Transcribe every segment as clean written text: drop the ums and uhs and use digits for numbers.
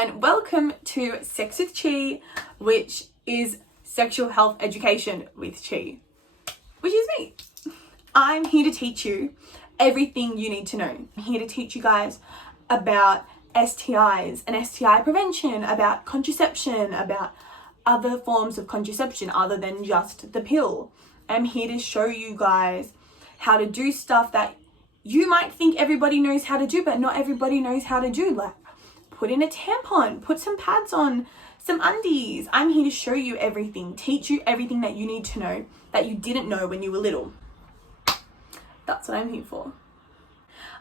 and welcome to Sex with Chi, which is sexual health education with Chi, which is me. I'm here to teach you everything you need to know. I'm here to teach you guys about STIs and STI prevention, about contraception, about other forms of contraception other than just the pill. I'm here to show you guys how to do stuff that you might think everybody knows how to do, but not everybody knows how to do. Like put in a tampon, put some pads on, some undies. I'm here to show you everything, teach you everything that you need to know that you didn't know when you were little. That's what I'm here for.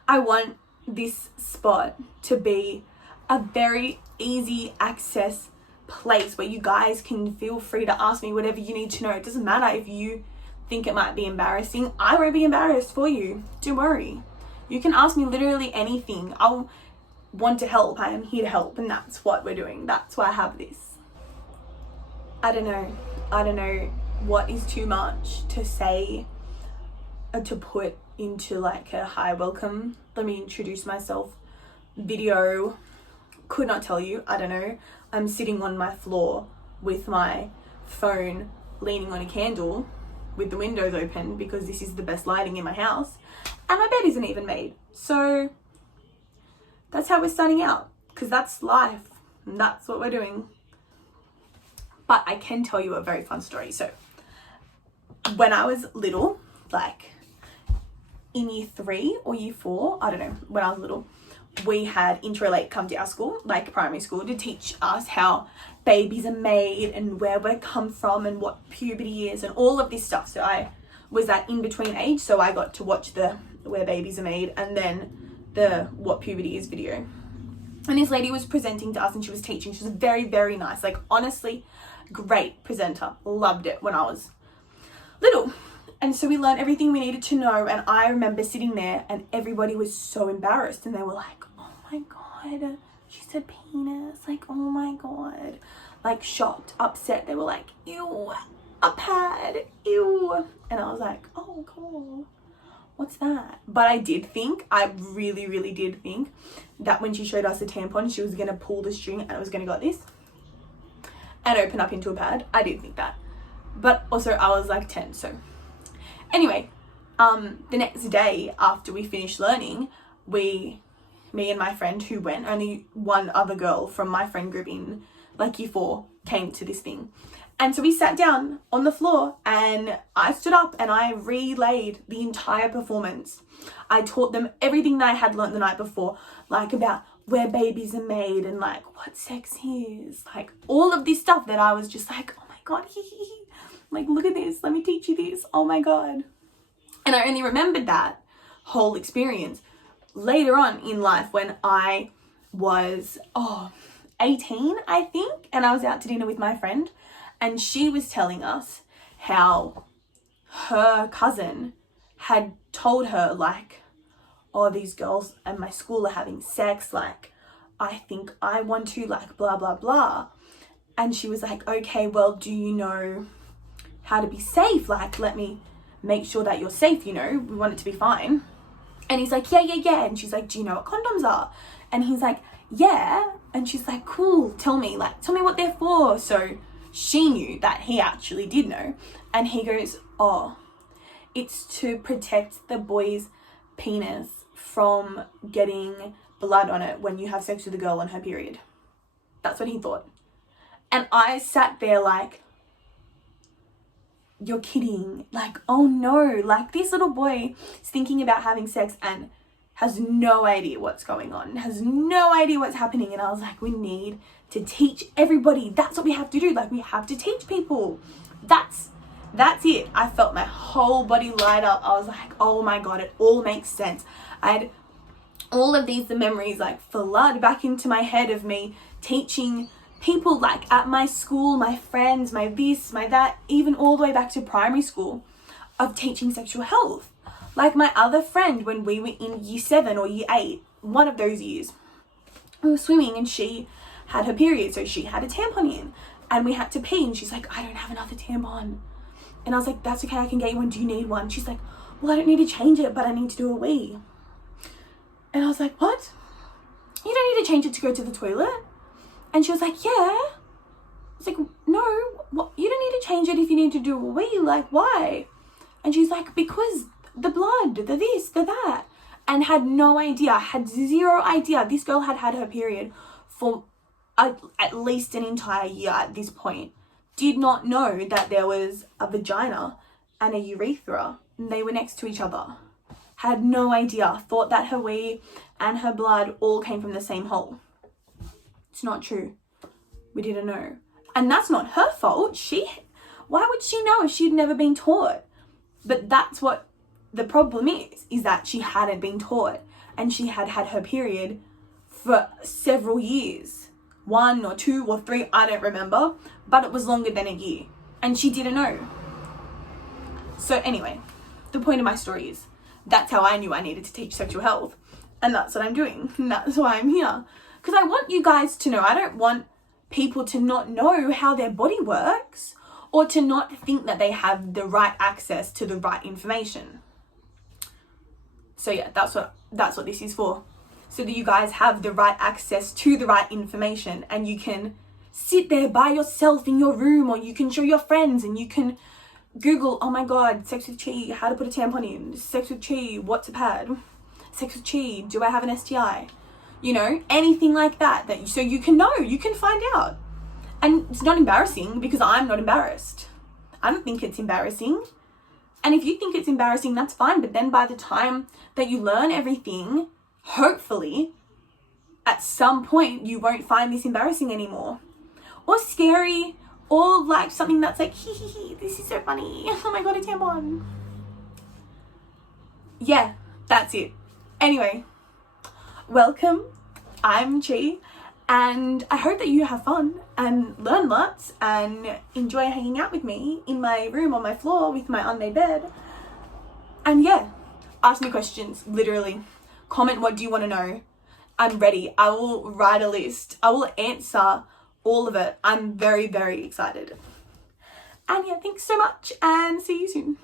I want this spot to be a very easy access place where you guys can feel free to ask me whatever you need to know. It doesn't matter if you think it might be embarrassing. I won't be embarrassed for you. Don't worry. You can ask me literally anything. I'll want to help. I am here to help, and that's what we're doing. That's why I have this. I don't know what is too much to say or to put into like a hi, welcome, let me introduce myself video. Could not tell you. I don't know. I'm sitting on my floor with my phone leaning on a candle with the windows open because this is the best lighting in my house, and my bed isn't even made. So that's how we're starting out, because that's life and that's what we're doing. But I can tell you a very fun story. So when I was little, like in year 3 or year 4, I don't know, when I was little, we had Interrelate come to our school, like primary school, to teach us how babies are made and where we come from and what puberty is and all of this stuff. So I was that in-between age, so I got to watch the where babies are made and then the what puberty is video. And this lady was presenting to us and she was teaching. She was very, very nice. Like, honestly, great presenter. Loved it when I was little. And so we learned everything we needed to know, and I remember sitting there and everybody was so embarrassed and they were like, oh my God, she said penis, like, oh my God, like shocked, upset. They were like, ew, a pad, ew. And I was like, oh, cool, what's that? But I really, really did think that when she showed us the tampon, she was gonna pull the string and it was gonna go like this and open up into a pad. I did think that, but also I was like 10, so anyway, the next day after we finished learning, me and my friend who went, only one other girl from my friend group in like year 4 came to this thing. And so we sat down on the floor and I stood up and I relayed the entire performance. I taught them everything that I had learnt the night before, like about where babies are made and like what sex is, like all of this stuff that I was just like, oh my God, like, look at this, let me teach you this, oh my God. And I only remembered that whole experience later on in life when I was 18, I think, and I was out to dinner with my friend, and she was telling us how her cousin had told her, like, oh, these girls at my school are having sex, like, I think I want to, like, blah, blah, blah. And she was like, okay, well, do you know how to be safe? Like, let me make sure that you're safe, you know, we want it to be fine. And he's like, yeah. And she's like, do you know what condoms are? And he's like, yeah. And she's like, cool, tell me what they're for. So she knew that he actually did know. And he goes, oh, it's to protect the boy's penis from getting blood on it when you have sex with a girl on her period. That's what he thought. And I sat there like, you're kidding. Like, oh no, like this little boy is thinking about having sex and has no idea what's going on, has no idea what's happening. And I was like, we need to teach everybody. That's what we have to do. Like, we have to teach people. That's it. I felt my whole body light up. I was like, oh my God, it all makes sense. I had all of these memories like flood back into my head of me teaching people, like at my school, my friends, my this, my that, even all the way back to primary school, of teaching sexual health. Like my other friend, when we were in year 7 or year 8, one of those years, we were swimming and she had her period, so she had a tampon in and we had to pee, and she's like, I don't have another tampon. And I was like, that's okay, I can get you one. Do you need one? She's like, well, I don't need to change it, but I need to do a wee. And I was like, what? You don't need to change it to go to the toilet? And she was like, yeah. I was like, no, what? You don't need to change it if you need to do a wee. Like, why? And she's like, because the blood, the this, the that. And had no idea, had zero idea. This girl had had her period for at least an entire year at this point. Did not know that there was a vagina and a urethra, and they were next to each other. Had no idea. Thought that her wee and her blood all came from the same hole. It's not true. We didn't know. And that's not her fault. Why would she know if she'd never been taught? But that's what the problem is that she hadn't been taught, and she had had her period for several years. 1 or 2 or 3, I don't remember, but it was longer than a year, and she didn't know. So anyway, the point of my story is that's how I knew I needed to teach sexual health, and that's what I'm doing, and that's why I'm here. Because I want you guys to know. I don't want people to not know how their body works, or to not think that they have the right access to the right information. So yeah, that's what this is for. So that you guys have the right access to the right information, and you can sit there by yourself in your room, or you can show your friends, and you can Google, oh my god, sex with chi, how to put a tampon in, sex with chi, what's a pad, sex with chi, do I have an STI? You know, anything like that, so you can know, you can find out. And it's not embarrassing, because I'm not embarrassed. I don't think it's embarrassing. And if you think it's embarrassing, that's fine. But then by the time that you learn everything, hopefully, at some point, you won't find this embarrassing anymore. Or scary, or like something that's like, hee hee hee, this is so funny. Oh my god, a tampon. Yeah, that's it. Anyway, welcome. I'm Chi. And I hope that you have fun and learn lots and enjoy hanging out with me in my room on my floor with my unmade bed. And yeah, ask me questions, literally. Comment, what do you want to know? I'm ready. I will write a list. I will answer all of it. I'm very, very excited. And yeah, thanks so much, and see you soon.